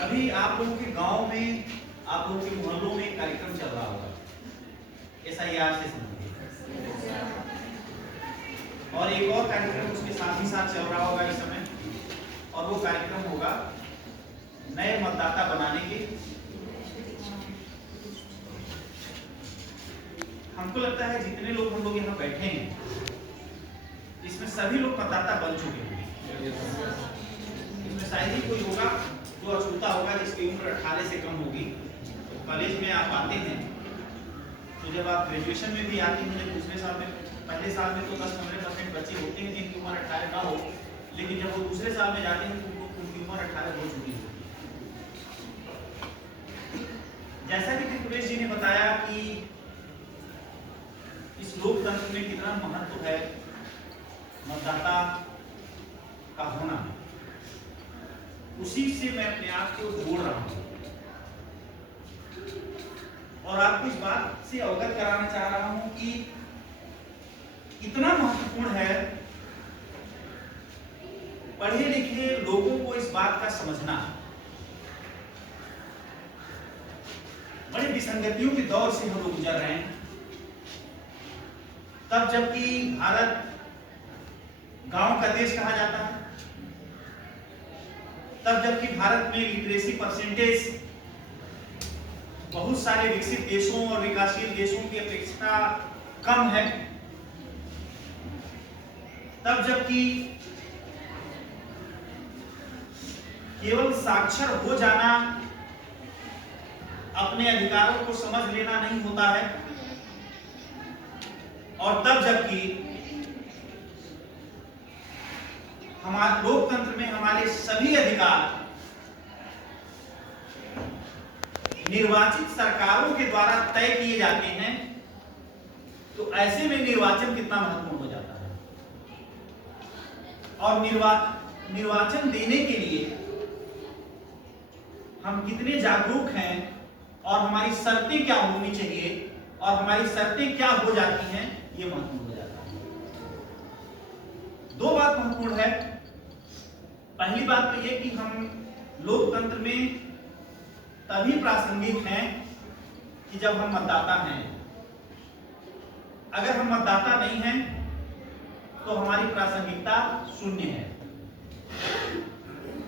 अभी आप लोगों के गांव में, आप लोगों के मोहल्लों में कार्यक्रम चल रहा होगा SIR से संबंधित, और एक और कार्यक्रम उसके साथ ही साथ चल रहा होगा इस समय, और वो कार्यक्रम होगा नए मतदाता बनाने के। हमको लगता है जितने लोग हम लोग यहाँ बैठे हैं इसमें सभी लोग मतदाता बन चुके हैं। इसमें शायद ही कोई होगा जो अछूता होगा जिसकी उम्र 18 से कम होगी। तो कॉलेज में आप आते हैं तो जब आप ग्रेजुएशन में भी आते हैं, जब दूसरे साल में, पहले साल में तो 10-15% बच्चे होते हैं जिनकी उम्र 18 ना हो, लेकिन जब वो दूसरे साल में जाते हैं तो उनकी उम्र 18 हो चुकी है। जैसा कि त्रिपुरेश जी ने बताया कि इस लोकतंत्र में कितना महत्व है मतदाता का होना, उसी से मैं अपने आप को जोड़ रहा हूं और आपको इस बात से अवगत कराना चाह रहा हूं कि कितना महत्वपूर्ण है पढ़े लिखे लोगों को इस बात का समझना। बड़े विसंगतियों के दौर से हम लोग गुजर रहे हैं, तब जबकि भारत गांव का देश कहा जाता है, तब जबकि भारत में लिटरेसी परसेंटेज बहुत सारे विकसित देशों और विकासशील देशों की अपेक्षा कम है, तब जबकि केवल साक्षर हो जाना अपने अधिकारों को समझ लेना नहीं होता है, और तब जबकि हमारे लोकतंत्र में हमारे सभी अधिकार निर्वाचित सरकारों के द्वारा तय किए जाते हैं, तो ऐसे में निर्वाचन कितना महत्वपूर्ण हो जाता है। और निर्वाचन देने के लिए हम कितने जागरूक हैं और हमारी शर्तें क्या होनी चाहिए और हमारी शर्तें क्या हो जाती हैं, ये महत्वपूर्ण हो जाता है। दो बात महत्वपूर्ण है। पहली बात तो ये कि हम लोकतंत्र में तभी प्रासंगिक हैं कि जब हम मतदाता हैं। अगर हम मतदाता नहीं हैं तो हमारी प्रासंगिकता शून्य है।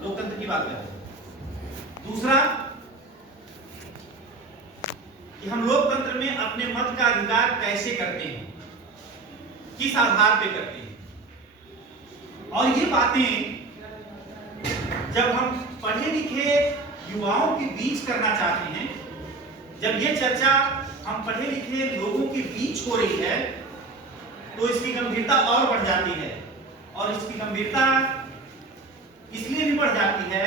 लोकतंत्र की बात करें। दूसरा कि हम लोकतंत्र में अपने मत का अधिकार कैसे करते हैं, किस आधार पे करते हैं, और ये बातें जब हम पढ़े लिखे युवाओं के बीच करना चाहते हैं, जब ये चर्चा हम पढ़े लिखे लोगों के बीच हो रही है, तो इसकी गंभीरता और बढ़ जाती है। और इसकी गंभीरता इसलिए भी बढ़ जाती है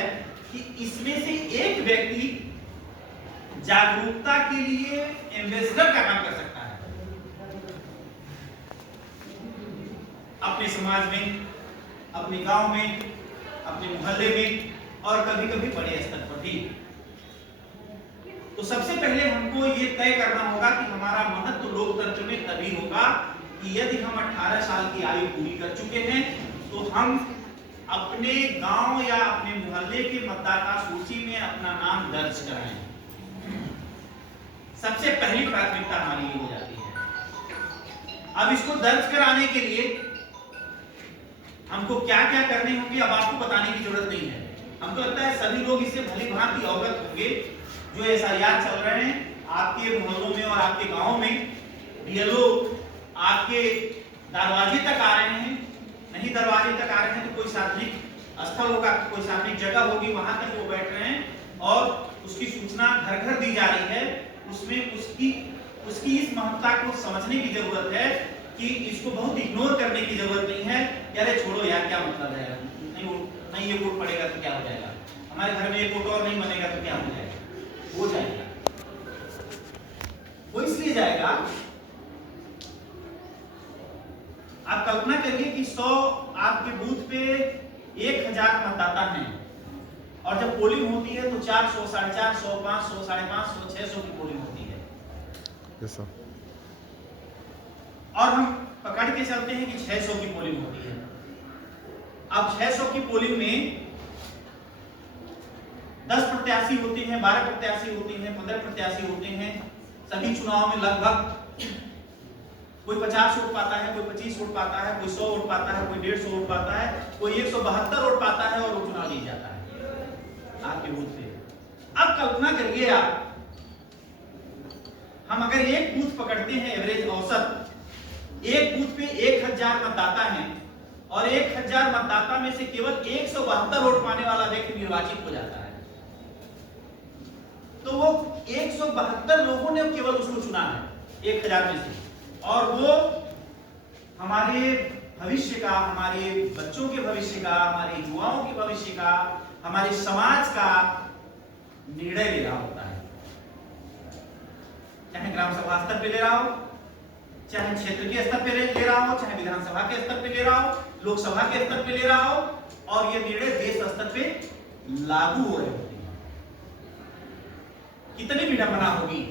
कि इसमें से एक व्यक्ति जागरूकता के लिए एम्बेसडर का काम कर सकता है, अपने समाज में, अपने गांव में, अपने मोहल्ले में, और कभी कभी बड़े स्तर पर भी। तो सबसे पहले हमको ये तय करना होगा कि हमारा महत्व लोकतंत्र में तभी होगा कि यदि हम 18 साल की आयु पूरी कर चुके हैं तो हम अपने गांव या अपने मोहल्ले के मतदाता सूची में अपना नाम दर्ज कराएं। सबसे पहली प्राथमिकता हमारी ये हो जाती है। अब इसको दर्ज कराने के लिए हमको क्या क्या करने होंगे, अब आपको बताने की जरूरत नहीं है। हमको लगता है सभी लोग इससे भली भांति अवगत होंगे। जो SIR चल रहे हैं आपके मोहल्लों में और आपके गांवों में, BLO आपके दरवाजे तक आ रहे हैं, नहीं दरवाजे तक आ रहे हैं तो कोई सार्वजनिक स्थल होगा, कोई सार्वजनिक जगह होगी, वहां तक वो बैठ रहे हैं और उसकी सूचना घर घर दी जा रही है। उसमें उसकी इस महत्ता को समझने की जरूरत है कि इसको बहुत इग्नोर करने की जरूरत नहीं है। यार छोड़ो यार, क्या मतलब है, नहीं ये वोट पड़ेगा तो क्या हो जाएगा, हमारे घर में एक वोट और नहीं बनेगा तो क्या हो जाएगा, हो जाएगा। वो इसलिए जाएगा, आप कल्पना करिए कि 100 आपके बूथ पे 1000 मतदाता हैं, और जब पोलिंग होती है तो 400, 450, 500, 550, 600 की पोलिंग होती है। yes, sir. और हम पकड़ के चलते हैं कि 600 की पोलिंग होती है। अब 600 की पोलिंग में 10 प्रत्याशी होते हैं, 12 प्रत्याशी होते हैं, 15 प्रत्याशी होते हैं। सभी चुनाव में लगभग कोई 50 वोट पाता है, कोई 25 वोट पाता है, कोई 100 वोट पाता है, कोई 150 वोट पाता है, कोई 172 वोट पाता है और वो चुनाव जीत जाता है आपके वोट से। अब कल्पना करिए आप, हम अगर एक बूथ पकड़ते हैं एवरेज औसत, एक बूथ पे 1000 मतदाता हैं और 1000 मतदाता में से केवल 172 वोट पाने वाला व्यक्ति निर्वाचित हो जाता है, तो वो 172 लोगों ने केवल उसको चुना है 1000 में से, और वो हमारे भविष्य का, हमारे बच्चों के भविष्य का, हमारे युवाओं के भविष्य का, हमारे समाज का निर्णय ले रहा होता है। चाहे ग्राम सभा स्तर पे ले रहा हो, चाहे क्षेत्र के स्तर पे ले रहा हो, चाहे विधानसभा के स्तर पे ले रहा हो, लोकसभा के स्तर पे ले रहा हो, और ये निर्णय देश स्तर पे लागू हो रहे होते हैं। कितनी विडंबना होगी।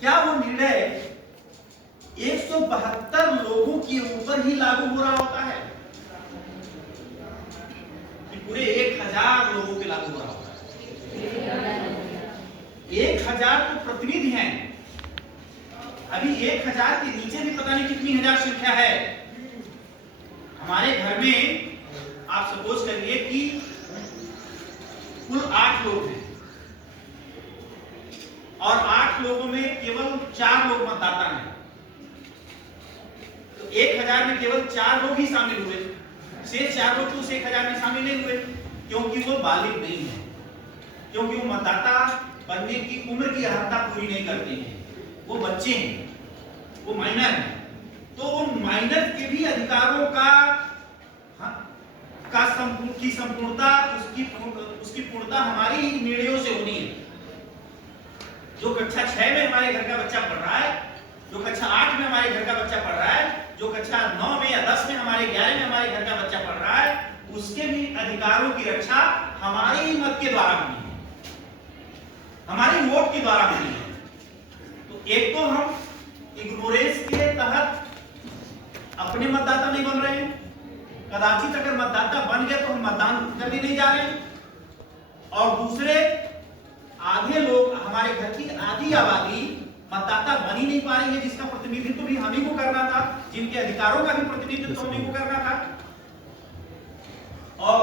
क्या वो निर्णय 172 लोगों के ऊपर ही लागू हो रहा होता है कि पूरे 1000 लोगों पे लागू हो रहा होता है? 1000 तो प्रतिनिधि हैं, अभी 1000 के नीचे भी पता नहीं कितनी हजार संख्या है। हमारे घर में आप सपोज करिए कि कुल 8 लोग हैं और 8 लोगों में केवल 4 लोग मतदाता हैं, तो 1000 में केवल 4 लोग ही शामिल हुए, शेष 4 लोग तो उस 1000 में शामिल नहीं हुए, क्योंकि वो बालिग नहीं है, क्योंकि वो मतदाता बनने की उम्र की अर्हता पूरी नहीं करते हैं, वो बच्चे हैं, वो माइनर हैं। तो उन माइनर के भी अधिकारों की संपूर्णता, उसकी पूर्णता हमारी निर्णयों से होनी है। जो कक्षा 6 में हमारे घर का बच्चा पढ़ रहा है, जो कक्षा 8 में हमारे घर का बच्चा पढ़ रहा है, जो कक्षा 9 में या 10 में हमारे 11 में हमारे घर का बच्चा पढ़ रहा है, उसके भी अधिकारों की रक्षा हमारे ही मत के द्वारा होनी है, हमारी वोट के द्वारा होनी है। तो एक तो हम इग्नोरेंस के तहत अपने मतदाता नहीं बन रहे हैं, कदाचित अगर मतदाता बन गए तो हम मतदान करने नहीं जा रहे हैं, और दूसरे आधे लोग, हमारे घर की आधी आबादी मतदाता बन ही नहीं पा रही है, जिसका प्रतिनिधित्व भी हम ही को करना था, जिनके अधिकारों का भी प्रतिनिधित्व हम ही को करना था, और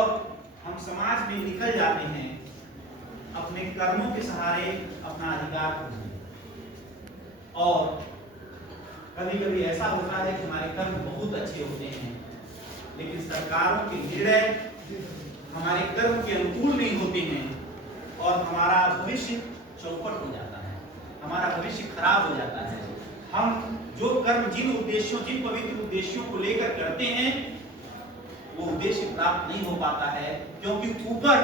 हम समाज में निकल जाते हैं अपने कर्मों के सहारे अपना अधिकार खोजने। और कभी कभी ऐसा होता है कि हमारे कर्म बहुत अच्छे होते हैं, लेकिन सरकारों के निर्णय हमारे कर्म के अनुकूल नहीं होते हैं और हमारा भविष्य चौपट हो जाता है, हमारा भविष्य खराब हो जाता है। हम जो कर्म जिन पवित्र उद्देश्यों को लेकर करते हैं, वो उद्देश्य प्राप्त नहीं हो पाता है, क्योंकि ऊपर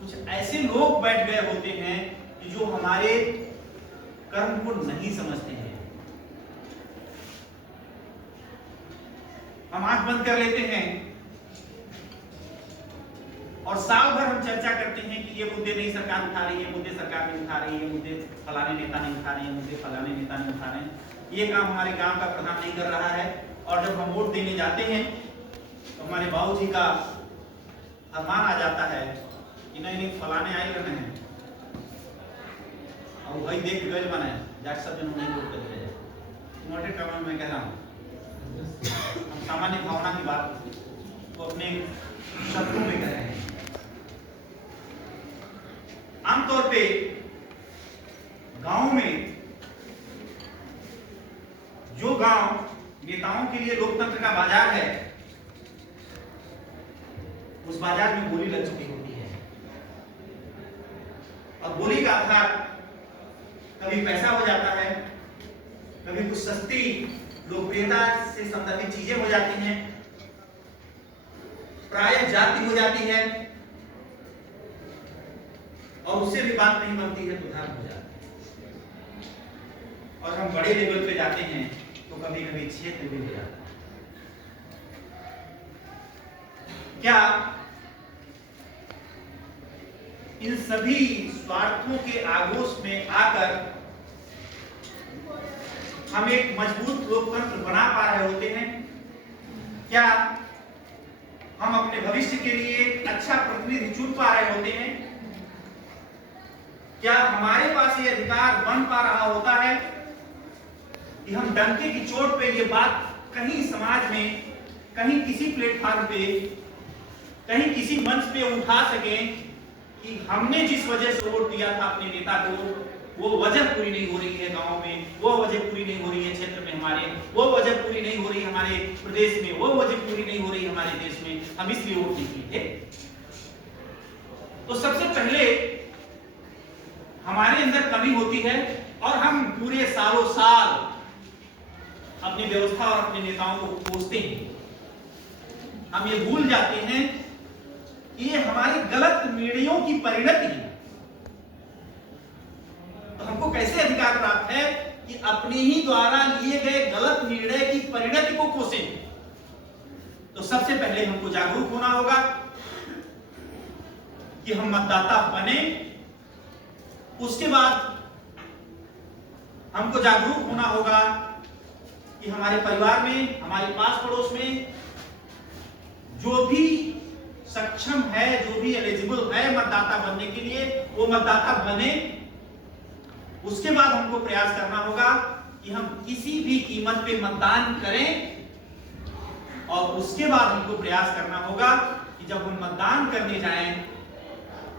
कुछ ऐसे लोग बैठ गए होते हैं कि जो हमारे कर्म को नहीं समझते हैं। हम आंख बंद कर लेते हैं और साल भर हम चर्चा करते हैं कि ये मुद्दे नहीं सरकार उठा रही है, मुद्दे सरकार नहीं उठा रही है, मुद्दे फलाने नेता नहीं उठा रहे हैं, मुद्दे फलाने नेता नहीं उठा रहे हैं, ये काम हमारे गांव का प्रधान नहीं कर रहा है। और जब हम वोट देने जाते हैं तो हमारे बाबूजी का अरमान आ जाता है कि नहीं फलाने आए रहने हैं, और वही देख गए बनाए जाट सब जन नहीं वोट करते हैं। मोटे कम मैं कह रहा हूँ, हम सामान्य भावना की बात को अपने शब्दों में कह रहे हैं। आमतौर पे गांव में, जो गांव नेताओं के लिए लोकतंत्र का बाजार है, उस बाजार में बोली लग चुकी होती है, और बोली का आधार कभी पैसा हो जाता है, कभी कुछ सस्ती लोकप्रियता से संबंधित चीजें हो जाती हैं, प्रायः जाति हो जाती है, और उससे भी बात नहीं बनती है तो धर्म हो जाता है, और हम बड़े लेवल पे जाते हैं तो कभी कभी क्षेत्र भी हो जाता है। क्या इन सभी स्वार्थों के आगोश में आकर हम एक मजबूत लोकतंत्र बना पा रहे होते हैं? क्या हम अपने भविष्य के लिए अच्छा प्रतिनिधि चुन पा रहे होते हैं? क्या हमारे पास ये अधिकार बन पा रहा होता है कि हम डंके की चोट पे ये बात कहीं समाज में, कहीं किसी प्लेटफॉर्म पे, कहीं किसी मंच पे उठा सकें कि हमने जिस वजह से वोट दिया था अपने नेता को, वो वजह पूरी नहीं हो रही है गांव में, वो वजह पूरी नहीं हो रही है क्षेत्र में हमारे, वो वजह पूरी नहीं हो रही हमारे प्रदेश में, वो वजह पूरी नहीं हो रही हमारे देश में, हम इसलिए वोट नहीं किए थे। तो सबसे पहले हमारे अंदर कमी होती है और हम पूरे सालों साल अपनी व्यवस्था और अपने नेताओं को कोसते हैं। हम ये भूल जाते हैं कि ये हमारी गलत निर्णयों की परिणति है। तो हमको कैसे अधिकार प्राप्त है कि अपने ही द्वारा लिए गए गलत निर्णय की परिणति को कोसें? तो सबसे पहले हमको जागरूक होना होगा कि हम मतदाता बने। उसके बाद हमको जागरूक होना होगा कि हमारे परिवार में, हमारे पास पड़ोस में जो भी सक्षम है, जो भी एलिजिबल है मतदाता बनने के लिए, वो मतदाता बने। उसके बाद हमको प्रयास करना होगा कि हम किसी भी कीमत पे मतदान करें और उसके बाद हमको प्रयास करना होगा कि जब हम मतदान करने जाएं